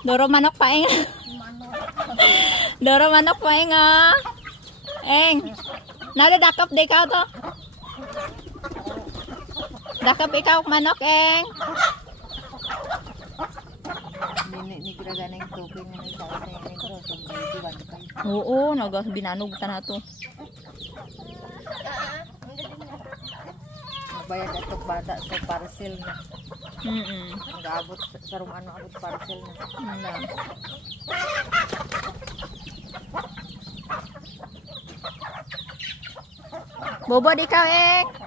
Doro manok paeng. Doro manok paeng ah. Eng. Nada dakap di kau to. Dakap ikaw manok eng. Ni kiraga na yung tubig na nagsawa sa yung negro. Tubig, Oo, naga binanog ta na to. Magbayad atong bata sa parcel na. Nag-aabot sa rumano abot parcel na. Wala. Bobo di ka eng.